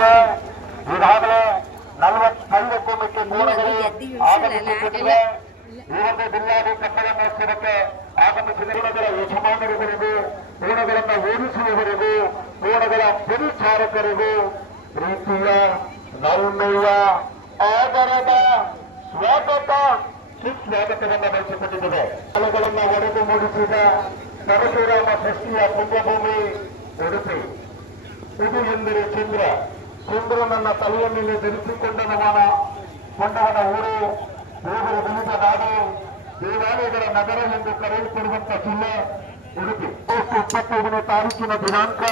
ಈಗಾಗಲೇ 45ಕ್ಕೂ ಮಿಕ್ಕಿ ಕೋಣಗಳು ಆಗಮಿಸುತ್ತಿವೆ. ಈ ಒಂದು ಬಿಲ್ಲಾಡಿ ಕನ್ನಡ ಮಹೋತ್ಸವಕ್ಕೆ ಆಗಮಿಸಿದ ಕೋಣಗಳ ಯಜಮಾನರುಗಳಿಗೂ, ಕೋಣಗಳನ್ನು ಓಡಿಸುವವರಿಗೂ, ಕೋಣಗಳ ಪರಿಚಾರಕರಿಗೂ ಪ್ರೀತಿಯ ನೈರ್ಮಲ್ಯ ಆದರದ ಸುಸ್ವಾಗತವನ್ನು ಬಯಸಿಕೊಂಡಿದೆ. ಕಲೆಗಳನ್ನು ಒಡೆದು ಮೂಡಿಸಿದ ಪರಶುರಾಮ ಸೃಷ್ಟಿಯ ಪುಣ್ಯಭೂಮಿ ಉಡುಪಿ. ಇದು ಎಂದರೆ ಚಂದ್ರ. ಚಂದ್ರನನ್ನ ತಲೆಯ ಮೇಲೆ ಧರಿಸಿಕೊಂಡವನ ಊರು, ದೇವರ ವಿವಿಧ ನಾಡು, ದೇವಾಲಯಗಳ ನಗರ ಎಂದು ಕರೆಯಲ್ಪಡುವಂತಹ ಜಿಲ್ಲೆ ಉಡುಪಿ. 25ನೇ ತಾರೀಕಿನ ದಿನಾಂಕ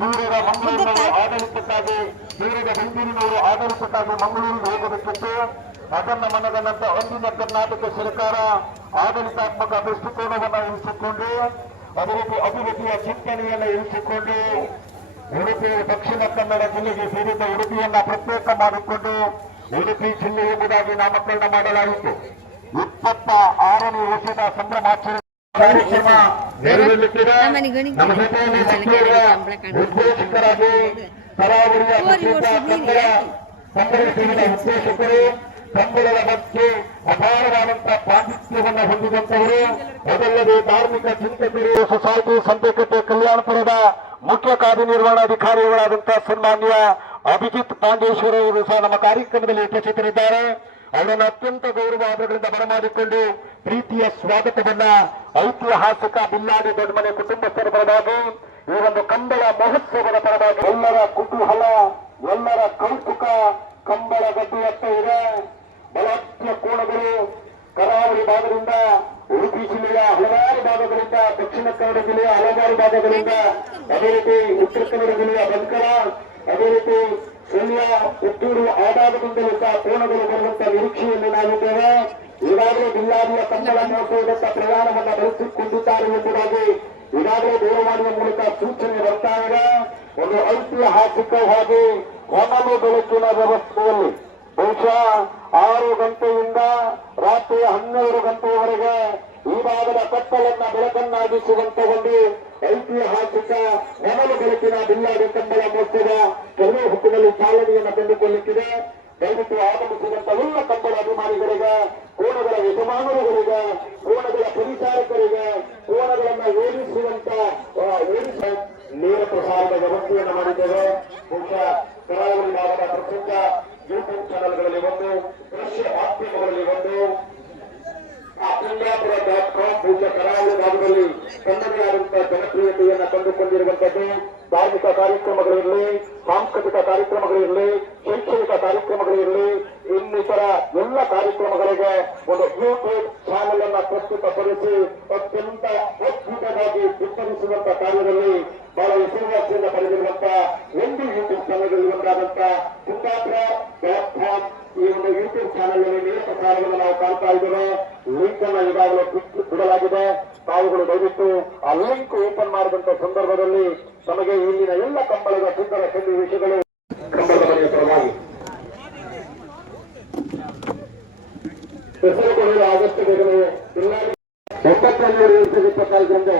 ದೂರದ ಮಂಗಳೂರಿನವರು ಆಡಳಿತಕ್ಕಾಗಿ ಮಂಗಳೂರಿಗೆ ಹೋಗಬೇಕಿತ್ತು. ಅದನ್ನ ಮನಗಂಡ ಅಂದಿನ ಕರ್ನಾಟಕ ಸರ್ಕಾರ ಆಡಳಿತಾತ್ಮಕ ದೃಷ್ಟಿಕೋನವನ್ನು ಇರಿಸಿಕೊಂಡು, ಅದೇ ರೀತಿ ಅಭಿವೃದ್ಧಿಯ ಚಿಂತನೆಯನ್ನು ಇರಿಸಿಕೊಂಡು ಉಡುಪಿ ದಕ್ಷಿಣ ಕನ್ನಡ ಜಿಲ್ಲೆಗೆ ಸೇರಿದ ಉಡುಪಿಯನ್ನ ಪ್ರತ್ಯೇಕ ಮಾಡಿಕೊಂಡು ಉಡುಪಿ ಜಿಲ್ಲೆ ಎಂಬುದಾಗಿ ನಾಮಕರಣ ಮಾಡಲಾಯಿತು. 26ನೇ ವರ್ಷದ ಸಂಭ್ರಮಾಚರಣೆ ಕಾರ್ಯಕ್ರಮ ನೆರವೇರುತ್ತಿದೆ. ಉದ್ದೇಶಕರಾಗಿ ಕರಾವಳಿಯ ಉದ್ದೇಶಕರು, ಕಂಬಳದ ಬಗ್ಗೆ ಅಪಾರವಾದಂತಹ ಪಾಂಡಿತ್ಯವನ್ನು ಹೊಂದಿದಂತವರು, ಅದಲ್ಲದೆ ಧಾರ್ಮಿಕ ಚಿಂತಕರು, ಸೊಸೈಟಿ ಸಂತೆಕಟ್ಟೆ ಕಲ್ಯಾಣಪುರದ ಮುಖ್ಯ ಕಾರ್ಯನಿರ್ವಹಣಾಧಿಕಾರಿಗಳಾದಂತಹ ಸನ್ಮಾನ್ಯ ಅಭಿಜಿತ್ ಪಾಂಡೇಶ್ವರ ಅವರು ಸಹ ನಮ್ಮ ಕಾರ್ಯಕ್ರಮದಲ್ಲಿ ಉಪಸ್ಥಿತರಿದ್ದಾರೆ. ಅವರನ್ನು ಅತ್ಯಂತ ಗೌರವಾದಗಳಿಂದ ಬರಮಾಡಿಕೊಂಡು ಪ್ರೀತಿಯ ಸ್ವಾಗತವನ್ನ ಐತಿಹಾಸಿಕ ಬಿಲ್ಲಾಡಿ ದೊಡ್ಡಮನೆ ಕುಟುಂಬಸ್ಥರ ಪರವಾಗಿ, ಈ ಒಂದು ಕಂಬಳ ಮಹೋತ್ಸವದ ಪರವಾಗಿ ಎಲ್ಲರ ಕುತೂಹಲ, ಎಲ್ಲರ ಕೌತುಕ ಕಂಬಳ ಗಡ್ಡೆಯತ್ತ ಇದೆ. ಬಲಾಢ್ಯ ಕೋಣಗಳು ಕರಾವಳಿ ಭಾಗದಿಂದ, ಉಡುಪಿ ಜಿಲ್ಲೆಯ ಹಲವಾರು ಭಾಗಗಳಿಂದ, ದಕ್ಷಿಣ ಕನ್ನಡ ಜಿಲ್ಲೆಯ ಹಲವಾರು ಭಾಗಗಳಿಂದ, ಅದೇ ರೀತಿ ಉತ್ತರ ಕನ್ನಡ ಜಿಲ್ಲೆಯ ಬಂಕರ, ಅದೇ ರೀತಿ ಸುಳ್ಯ, ಪುತ್ತೂರು ಆಭಾಗದಿಂದಲೂ ಸಹ ಕೋಣಗಳು ಬರುವಂತಹ ನಿರೀಕ್ಷೆಯಲ್ಲಿ ನಾವಿದ್ದೇವೆ. ಈಗಾಗಲೇ ಬಿಲ್ಲಾಡಿಯ ಕಂಬಳ ಮಹೋತ್ಸವದತ್ತ ಪ್ರಯಾಣವನ್ನು ಬೆಳೆಸಿಕೊಂಡಿದ್ದಾರೆ ಎಂಬುದಾಗಿ ಈಗಾಗಲೇ ದೂರವಾಣಿಯ ಮೂಲಕ ಸೂಚನೆ ಬರ್ತಾ ಇದೆ. ಒಂದು ಐತಿಹಾಸಿಕವಾಗಿ ಹೊನಲು ಬೆಳಕಿನ ವ್ಯವಸ್ಥೆಯಲ್ಲಿ ಬಹುಶಃ 6 ಗಂಟೆಯಿಂದ ರಾತ್ರಿ 12 ಗಂಟೆಯವರೆಗೆ ಈ ಭಾಗದ ಕತ್ತಲನ್ನ ಬೆಳಕನ್ನಾಗಿಸುವಂತ ಒಂದು ಐತಿಹಾಸಿಕ ಹೊನಲು ಬೆಳಕಿನ ಬಿಲ್ಲಾಡಿ ಕಂಬಳ ಮಹೋತ್ಸವ ಕೆಲವು ಹೊತ್ತಿನಲ್ಲಿ ಚಾಲನೆಯನ್ನು ಕಂಡುಕೊಳ್ಳುತ್ತಿದೆ. ದಯವಿಟ್ಟು ಆಗಮಿಸಿದಂತ ಎಲ್ಲ ಕಂಬಳ ಅಭಿಮಾನಿಗಳಿಗೆ, ಕೋಣಗಳ ಯಜಮಾನರುಗಳಿಗೆ, ಕೋಣಗಳ ಪರಿಚಾರಕರಿಗೆ, ಕೋಣಗಳನ್ನು ಓಡಿಸುವಂತ ನೇರ ಪ್ರಸಾರದ ವ್ಯವಸ್ಥೆಯನ್ನು ಮಾಡಿದ್ದೇವೆ. ಬಹುಶಃ ಕರಾವಳಿ ಭಾಗದ ಪ್ರಸಿದ್ಧ ಯೂಟ್ಯೂಬ್ ಚಾನೆಲ್ಗಳಲ್ಲಿ ಒಂದು, ದೃಶ್ಯ ಮಾಧ್ಯಮಗಳಲ್ಲಿ ಒಂದು, ಕುಂದಾಪುರ.com ಬಹುಶಃ ಕರಾವಳಿ ಭಾಗದಲ್ಲಿ ತನ್ನದೇ ಆದಂತಹ ಜನಪ್ರಿಯತೆಯನ್ನು ಕಂಡುಕೊಂಡಿರುವಂತದ್ದು. ಧಾರ್ಮಿಕ ಕಾರ್ಯಕ್ರಮಗಳಿರಲಿ, ಸಾಂಸ್ಕೃತಿಕ ಕಾರ್ಯಕ್ರಮಗಳಿರಲಿ, ಶೈಕ್ಷಣಿಕ ಕಾರ್ಯಕ್ರಮಗಳಿರಲಿ, ಇನ್ನಿತರ ಎಲ್ಲ ಕಾರ್ಯಕ್ರಮಗಳಿಗೆ ಒಂದು ಯೂಟ್ಯೂಬ್ ಚಾನೆಲ್ ಅನ್ನ ಪ್ರಸ್ತುತಪಡಿಸಿ ಅತ್ಯಂತ ಅದ್ಭುತವಾಗಿ ಬಿತ್ತರಿಸುವಂತ ಕಾರ್ಯದಲ್ಲಿ ಬಹಳ ಹೆಸರುವಾಸಿಯನ್ನು ಪಡೆದಿರುವಂತ ಒಂದು ಯೂಟ್ಯೂಬ್ ಚಾನೆಲ್ ಒಂದಾದಂತ ಕುಂದಾಪುರ.com ಈ ಒಂದು ಯೂಟ್ಯೂಬ್ ಚಾನೆಲ್ ನಲ್ಲಿ ನೇರ ಪ್ರಸಾರವನ್ನು ನಾವು ಕಾಣ್ತಾ ಇದ್ದೇವೆ. ಲಿಂಕ್ ಅನ್ನು ಈಗಾಗಲೇ ಬಿಡಲಾಗಿದೆ. ತಾವುಗಳು ದಯವಿಟ್ಟು ಆ ಲಿಂಕ್ ಓಪನ್ ಮಾಡಿದಂತ ಸಂದರ್ಭದಲ್ಲಿ ನಮಗೆ ಇಲ್ಲಿನ ಎಲ್ಲ ಕಂಬಳದ ಸುಂದರ ಸನ್ನಿವೇಶಗಳು ಕಂಬಳದ ಮನೆಯ ಪರವಾಗಿ ಹೆಸರು ಕೊಡಲು ಆದಷ್ಟು ಬೇಗನೆ 1924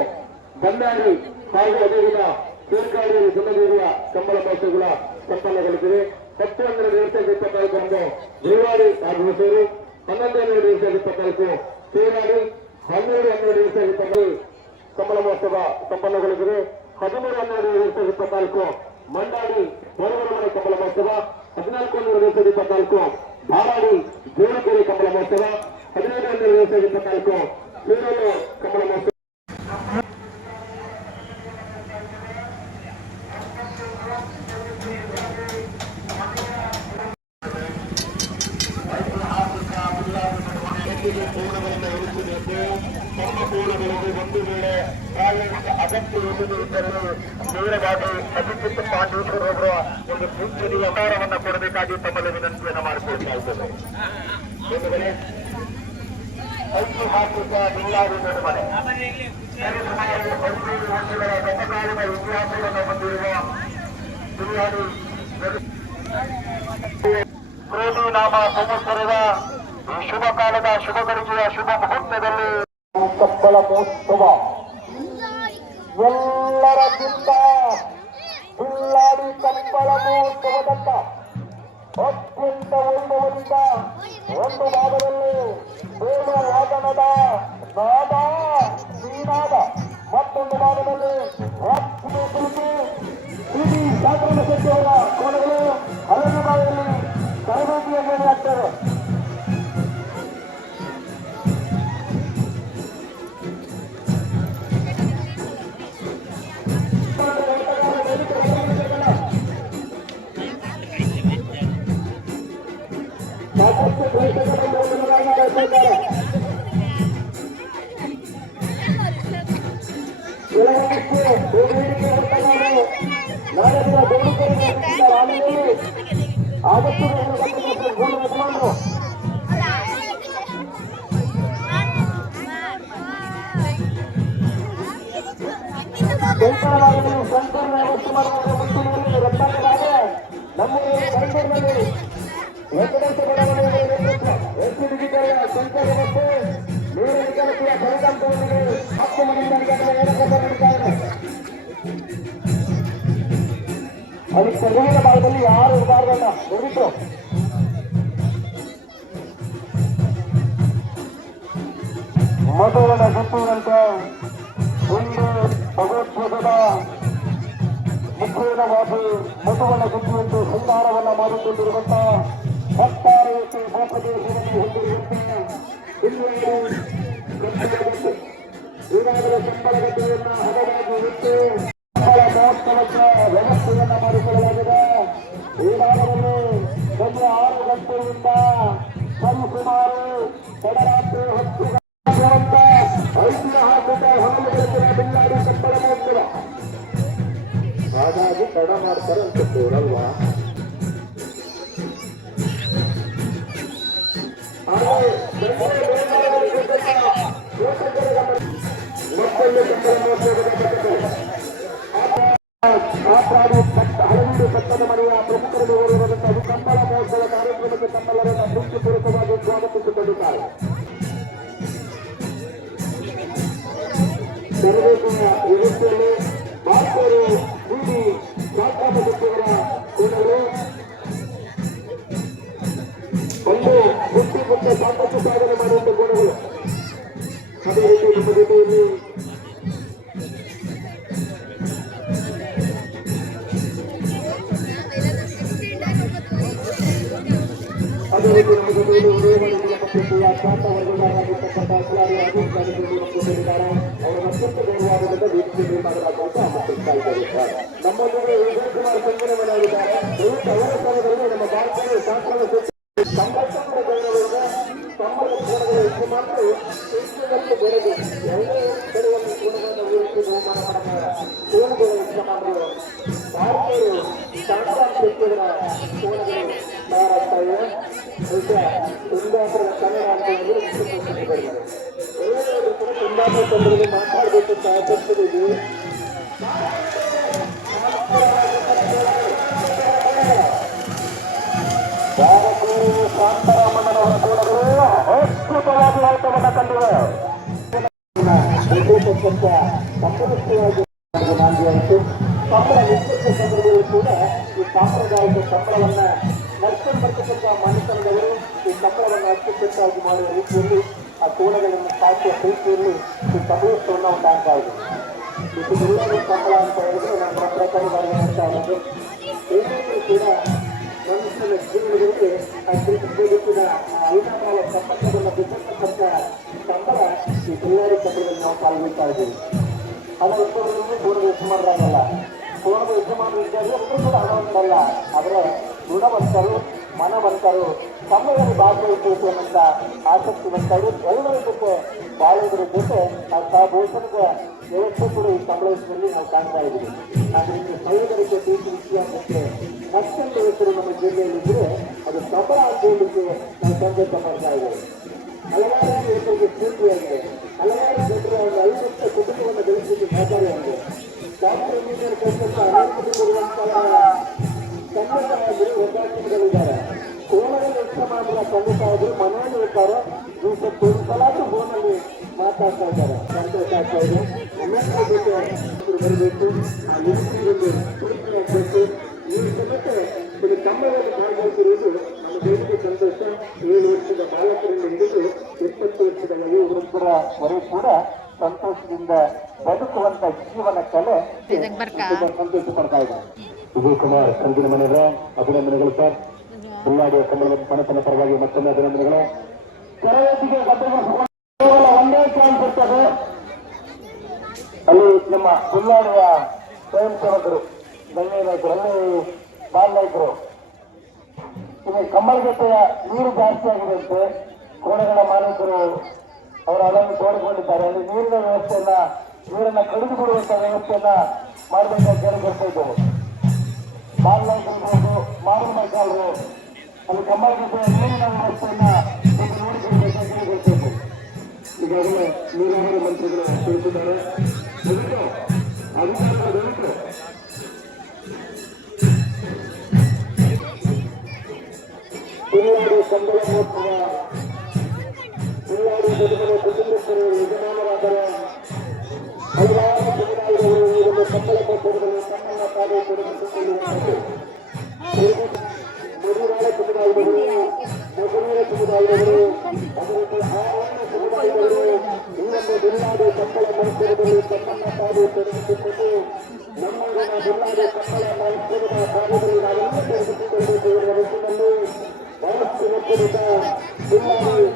ಬಂದಾಡಿ ಹಾಗೂ ಅದೇವಿನ ಸೇರ್ಕಾಡಿಯಲ್ಲಿ ಜನದೇವಿಯ ಕಂಬಳ ಮಹೋತ್ಸವಗಳ ಸಂಪನ್ನಗೊಳಿಸಿದೆ. 10/12/2024 ದೇವಾಡಿ ಹಾಗೂ ಹೊಸೂರು, 11/12/2024 ಸೇರಾಡಿ, 12/12/2024 ಕಂಬಳ ಮಹೋತ್ಸವ ಸಂಪನ್ನಗೊಳಿಸಿದೆ. 13/12/2024 ಮಂಡಾಡಿ ಹೊರವರಮನೆ ಕಂಬಳ ಮಹೋತ್ಸವ, 14/12/2024 ಧಾರಾಡಿ ಜೋಳಕೆರೆ ಕಂಬಳ ಮಹೋತ್ಸವ, 15/12/2024 ಸೂರಲು ಕಂಬಳ ಮಹೋತ್ಸವ. ಕೋಣಗಳನ್ನು ಇರಿಸಬೇಕು. ತಮ್ಮ ಕೋಣಗಳಿಗೆ ಒಂದು ವೇಳೆ ಪ್ರಾಯೋಗಿಕ ಅಗತ್ಯ ಇದ್ದರೂ ನೇರವಾಗಿ ಅಭಿಜಿತ್ ಪಾಂಡೇಶ್ವರ ಅವರ ಒಂದು ಸೂಚನೆಯ ಆಹಾರವನ್ನು ಕೊಡಬೇಕಾಗಿ ತಮ್ಮಲ್ಲಿ ವಿನಂತಿಯನ್ನು ಮಾಡಿಕೊಳ್ತಾ ಇದ್ದೇವೆ. ಐತಿಹಾಸಿಕ ಬಿಲ್ಲಾಡಿ ದೊಡ್ಡಮನೆ 15 ವರ್ಷಗಳ ಸಮಕಾಲೀನ ಇತಿಹಾಸವನ್ನು ಹೊಂದಿರುವ ಬಿಲ್ಲಾಡಿ ನಾಮ ಸಂವತ್ಸರದ ಶುಭ ಕಾಲದ ಶುಭ ಗಳಿಗೆಯ ಶುಭ ಮುಹೂರ್ತದಲ್ಲಿ ಕಂಬಳ ಮಹೋತ್ಸವ ಎಲ್ಲರಕ್ಕಿಂತ ಕಿಲ್ಲಾಡಿ ಕಂಬಳ ಮಹೋತ್ಸವದಂತ ಅತ್ಯಂತ ವೈಭವದಿಂದ ಒಂದು ಭಾಗದಲ್ಲಿ ದೇವ ವಾದನದ ನಾದ ನೀನಾದ, ಮತ್ತೊಂದು ಭಾಗದಲ್ಲಿ ರಾಷ್ಟ್ರೀಯ ಕುರಿತು ಇಡೀ ಶಾಸನ ಸಚಿವರ ಕೋಣಗಳು ಹಲವು ಬಾಯಲ್ಲಿ ತರಬೇತಿಯನ್ನು ನೀಡಲಾಗ್ತದೆ. ಆದಷ್ಟು ಸಂಪೂರ್ಣ ವ್ಯವಸ್ಥೆ ಮಾಡುವ ಮುಖ್ಯಮಂತ್ರಿ ರದ್ದಾಗಿದೆ. ನಮ್ಮ ಬೆಂಗಳೂರಿನಲ್ಲಿ ವೆಂಕಟೇಶ ಬಡಾವಣೆಯ ಎಸ್ಡಿಜಿಟಲ್ ಸಂಚಾರ ಮತ್ತು ನೇರ ವಿಕಲತೆಯ ಫಲಿತಾಂಶವೊಂದಿಗೆ 10 ಮನೆಗಳಿಗೆ ನಡೆದಿದ್ದಾರೆ. ಅದಕ್ಕೆ ಸರಿಯಾದ ಭಾಗದಲ್ಲಿ ಯಾರು ಇರಬಾರ್ದಲ್ಲ ನೋಡಿದ್ರು. ಮೊದಲನ ಸುತ್ತಿನಂತೆ ಒಂದು ಭಗವದ್ಗೀತದ ಮುಖೇನವಾಗಿ ಮಧುವನ ಸುತ್ತಿನಂತೆ ಶೃಂಗಾರವನ್ನು ಮಾಡಿಕೊಂಡಿರುವಂತಹ ಭಕ್ತಾರೈಕೆ ಭೂಪ್ರದೇಶದಲ್ಲಿ ಹೊಂದಿರುವಂತಹ ಈಗಾಗಲೇ ಸಂಬಳಗದ್ದೆಯನ್ನು ಹದವಾಗಿ ಇಟ್ಟು ಮಹೋತ್ಸವಕ್ಕೆ ವ್ಯವಸ್ಥೆಯನ್ನ ಮಾಡಿಕೊಳ್ಳಲಾಗಿದೆ. ಈಗಾಗಲೇ ಸಂಜೆ 6 ಗಂಟೆಯಿಂದ ಸರಿಸುಮಾರು ತಡರಾತ್ರಿ 10 ಐತಿಹಾಸಿಕ ಹನುಮಂತನ ಬಿಲ್ಲಾಡಿ ಸಂಬಳ ಮಹೋತ್ಸವ. ಹಾಗಾಗಿ ತಡ ಮಾಡ್ತಾರೆ ಅನ್ಸುತ್ತೇವಲ್ವಾ? ಹಲವು ಪಟ್ಟದ ಮನೆಯ ಪ್ರಮುಖರಲ್ಲಿ ಓಡಿರುವಂತಹ ಕಂಬಳ ಮಹೋತ್ಸವ ಕಾರ್ಯಕ್ರಮಕ್ಕೆ ತಮ್ಮೆಲ್ಲರನ್ನು ಪ್ರೀತಿಪೂರ್ವಕವಾಗಿ ಸ್ವಾಗತಿಸಿಕೊಂಡಿದ್ದಾರೆ. ತರಬೇತಿಯ ವ್ಯವಸ್ಥೆಯಲ್ಲಿ ಭಾರತೀಯರು ನೀಡಿ ಶಾಸನ ಸಚಿವರ ಕೋಣಗಳು ಒಂದು ಬುದ್ಧಿಪುಟ್ಟ ಸಾಕಷ್ಟು ಸಾಧನೆ ಮಾಡುವಂತಹ ಕೋಣಗಳು. ಅದೇ ರೀತಿ ನಮ್ಮ ಜೊತೆಯಲ್ಲಿ ಅದೇ ರೀತಿ ನಮ್ಮ ಜೊತೆಯಲ್ಲಿ ಉದಯವಾಣಿಯ ಪತ್ರಿಕೆಯ ಖ್ಯಾತ ವರ್ಗವಾಗಿರ್ತಕ್ಕಂಥ ಕಿಲಾಡಿ ಅಧಿಕಾರಿಗಳು ನಮ್ಮ ಜೊತೆಗಿದ್ದಾರೆ. ಅವರು ಅತ್ಯಂತ ಗೌರವಾದ ವೇದಿಕೆ ನಿರ್ಮಾಣವಾಗುವಂತ ಆಮಂತ್ರಿಸ್ತಾ ಇದ್ದಾರೆ. ನಮ್ಮೊಂದಿಗೆ ವಿಜಯಕುಮಾರ್ ಸಂಗಮನಾಗಿದ್ದಾರೆ. ಅವರ ಸ್ಥಳದಲ್ಲಿ ನಮ್ಮ ಭಾರತೀಯ ಶಾಸ್ತ್ರದ ಸಂರಕ್ಷಣದ ಗೌರವದಿಂದ ಸಂಬಳ ಗುಣಗಳು ಹೆಚ್ಚು ಮಾತ್ರ ಹೆಚ್ಚು ಬೆಳೆದು ಯಾವುದೇ ಕಡೆಯಲ್ಲಿ ಗುಣಗಳನ್ನು ಊರಿಸಿ ಬಹುಮಾನ ಮಾಡಬಾರ ಸೇವೆಗಳ ಹೆಚ್ಚು ಮಾಡಿದ್ರು ಭಾರತೀಯರು ಸಾಂಸ್ಕೃತಿಕರ ಕೋಣಗಳು ತಯಾರಾಗ್ತಾ ಇವೆ. ಕುಂದಾಪುರದ ಕನ್ನಡ ಅಂತ ಹೇಳಿದ್ರೆ ಕುಂದಾಪುರ ತಂಡದಲ್ಲಿ ಮಾತಾಡಬೇಕು ಅಂತ ಆಸಕ್ತಿ ಇದೆ. ಶಾಂತರಾಮಣ್ಣನವರ ಕೋಣಗಳು ಅದ್ಭುತವಾಗಿ ಆಟವನ್ನು ಕಂಡಿವೆ. ಸಂಪೂರ್ಣವಾಗಿ ನಾಂದಿಯಾಯಿತು. ಸಂಬಳ ನಿಶ್ಚಿತ ಸಂದರ್ಭದಲ್ಲಿ ಕೂಡ ಈ ಸಾಂಪ್ರದಾಯಿಕ ಸಂಬಳವನ್ನ ನಡ್ಕೊಂಡು ಬರ್ತಕ್ಕಂಥ ಮನೆತನದವರು ಈ ಸಂಬಳವನ್ನು ಅಚ್ಚುಕಟ್ಟಾಗಿ ಮಾಡುವ ರೀತಿಯಲ್ಲಿ ಆ ಕೋಣಗಳನ್ನು ಸಾಕುವ ರೀತಿಯಲ್ಲಿ ಈ ಸಂಭವಿಸವನ್ನು ಕಾಣ್ತಾ ಇದೆ. ಇದೆಲ್ಲರೂ ಸಂಬಳ ಅಂತ ಹೇಳಿದ್ರೆ ನಮ್ಮ ಪ್ರಕಾರವಾಗಿ ಮಾಡ್ತಾ ಇರೋದು. ಏನಾದರೂ ಕೂಡ ಮನುಷ್ಯನ ಜೀವನದಲ್ಲಿ ಬದುಕಿನ ಐನಾಮಾಲ ಸಂಪರ್ಕವನ್ನು ಬಿಟ್ಟಿರ್ತಕ್ಕಂಥ ಸಂಬಳ ಈ ಕಿಲ್ಲಾಡಿ ಸಂಬಳದಲ್ಲಿ ನಾವು ಪಾಲ್ಗೊಳ್ತಾ ಇದ್ದೀವಿ. ಹಣ ಇಬ್ಬರನ್ನು ಕೋಣದ ಯಜಮಾನರಾಗಲ್ಲ. ಕೋಣದ ಯಜಮಾನರು ಇದ್ದಾಗ ಒಬ್ಬರು ಕೂಡ ಹಣವಂತರಲ್ಲ. ಆದರೆ ಗುಣವಂತರು ಮನವಂತರು ಸಂಬಳದಲ್ಲಿ ಭಾಗವಹಿಸುವಂತ ಆಸಕ್ತಿವಂತರು ಎಲ್ಲರ ಜೊತೆ ಬಾಳುವುದರ ಜೊತೆ ಆ ಭೋಷಣದ ವ್ಯವಸ್ಥೆ ಕೂಡ ಈ ಸಂಬಳದಲ್ಲಿ ನಾವು ಕಾಣ್ತಾ ಇದ್ದೀವಿ. ಅದರಿಂದ ಸಹೋದರಿಕೆ ಪ್ರೀತಿ ವಿಷಯಕ್ಕೆ ಮತ್ತೊಂದು ಹೆಸರು ನಮ್ಮ ಜಿಲ್ಲೆಯಲ್ಲಿದ್ದರೆ ಅದು ಸಂಬಳ ಅಂತ ಹೇಳಲಿಕ್ಕೆ ನಾವು ಸಂದೇಶ ಮಾಡ್ತಾ ಇದ್ದೇವೆ. ಹಲವಾರು ಹೆಸರಿಗೆ ಸ್ಫೂರ್ತಿಯಾಗಿದೆ. ಹಲವಾರು ಜನರ ಒಂದು 5 ಲಕ್ಷ ಕುಟುಂಬವನ್ನು ಬೆಳೆಸಲಿಕ್ಕೆ ಸಹಕಾರಿಯಾಗಿದೆ. ಡಾಕ್ಟರ್ ಇಂಜಿನಿಯರ್ ಕಲಿತಂತ ಅನೇಕ ಕುಟುಂಬಗಳಿರುವಂತಹ ತಂದೆ ತಾಯಿಗಳು ಒಬ್ಬಾಟಿಗಳಿದ್ದಾರೆ. ಕೋಣದಲ್ಲಿ ಕೆಲಸ ಮಾಡಿದ ತಂದೆ ತಾಯಿಗಳು ಮನೆಯಲ್ಲಿ ಇರ್ತಾರೆ. ದಿವಸಕ್ಕೆ ಒಂದು ಸಲಾದ್ರೂ ಫೋನಲ್ಲಿ ಮಾತಾಡ್ತಾ ಇದ್ದಾರೆ. ಸಂತೋಷ ಆಗ್ತಾ ಇದೆ. ಎಲ್ಲರ ಜೊತೆ ಬರಬೇಕು. ಆ ಲಿಂಕಿಗೆ ಆಗಬೇಕು. ಈ ಸಮಸ್ಯೆ ಇದು ಕಂಬದಲ್ಲಿ ಭಾಗವಹಿಸಿರುವುದು ನಮ್ಮ ದೇಶಕ್ಕೆ ಸಂತೋಷ. 7 ವರ್ಷದ ಬಾಲಕರಿಂದ ಹಿಡಿದು 20 ವರ್ಷದ ಯುವಕರವರೆಗೂ ಕೂಡ ಸಂತೋಷದಿಂದ ಬದುಕುವಂತ ಜೀವನ ಕಲೆ ಸಂತೋಷ ಪಡ್ತಾ ಇದೆ. ವಿಜಯ್ ಕುಮಾರ್ ಕಂದಿನ ಮನೆಯವರ ಅಭಿನಂದನೆಗಳು ಸರ್. ಬಳ್ಳಾರಿಯ ಕನ್ನಡ ಮನೆತನ ಪರವಾಗಿ ಮತ್ತೊಮ್ಮೆ ಅಭಿನಂದನೆಗಳು. ತರಬೇತಿಗೆ ಕೇವಲ ಒಂದೇ ಚಾನ್ಸ್ ಇರ್ತದೆ. ಅಲ್ಲಿ ನಮ್ಮ ಬಳ್ಳಾರಿಯ ಸ್ವಯಂ ಸೇವಕರು, ಗಣ್ಯ ನಾಯಕರು, ಅಲ್ಲಿ ಬಾಲ್ ನಾಯಕರು, ಇಲ್ಲಿ ಕಮ್ಮಲಗಟ್ಟೆಯ ನೀರು ಜಾಸ್ತಿ ಆಗಿದಂತೆ ಕೋಣೆಗಳ ಮಾಲೀಕರು ಅವರು ಅದನ್ನು ತೋಡಿಕೊಂಡಿದ್ದಾರೆ. ಅಲ್ಲಿ ನೀರಿನ ವ್ಯವಸ್ಥೆಯನ್ನ, ನೀರನ್ನ ಕಡಿದು ಬಿಡುವಂತ ವ್ಯವಸ್ಥೆಯನ್ನ ಮಾಡಬೇಕಂತ ಕೇಳಿಕೊಳ್ತಾ ಇದ್ದೇವೆ. ಬಾಲ್ ನಾಯಕರಿರ್ಬೋದು, ಮಾರು ಮೈಕಾಲರು ಅಲ್ಲಿ ಕಮ್ಮಲಗಟ್ಟೆಯ ನೀರಿನ ವ್ಯವಸ್ಥೆಯನ್ನ ನೋಡಿಕೊಳ್ಬೇಕಂತ ಕೇಳಿಕೊಳ್ತಾ ಇದ್ದೇವೆ. ಈಗಾಗಲೇ ನೀರಾವರಿ ಮಂತ್ರಿಗಳು ತಿಳಿಸಿದ್ದಾರೆ. ಅಧಿಕಾರಿಗಳು ಬಳ್ಳಾರಿ ಕಂಬಳ ಮಹೋತ್ಸವ, ಬಳ್ಳಾರಿ ಬದುಕಲು ಕುಟುಂಬಸ್ಥರು ಯಜಮಾನರಾದರೆ ಹಲವಾರು ಸಮುದಾಯದವರು ಇದನ್ನು ಕಂಬಳ ಮಹೋತ್ಸವದಲ್ಲಿ ತಮ್ಮನ್ನ ತಾವೇ ತೊಡಗಿಸಿಕೊಳ್ಳುವಂಥದ್ದು. ಮಧುರಾಳ ಸಮುದಾಯದವರು, ಮಧುರ ಸಮುದಾಯದವರು, ಅದರಲ್ಲಿ ಆವರಣ ಸಮುದಾಯದವರು ಈ ಒಂದು ಬಳ್ಳಾರಿ ಕಂಬಳ ಮಹೋತ್ಸವದಲ್ಲಿ ತಮ್ಮನ್ನ ತಾವೇ ತೊಡಗಿಸಿಕೊಂಡು ನಮ್ಮೂರಿನ ಬಳ್ಳಾರಿ ಕಂಬಳ ಮಹೋತ್ಸವದ ಕಾರ್ಯದಲ್ಲಿ ನಾವೆಲ್ಲ ತೊಡಗಿಸಿಕೊಳ್ಳಬೇಕು ಎನ್ನುವ ನಿಟ್ಟಿನಲ್ಲಿ ಬಹಳಷ್ಟು ಒತ್ತಡದ ಬಳ್ಳಾರಿ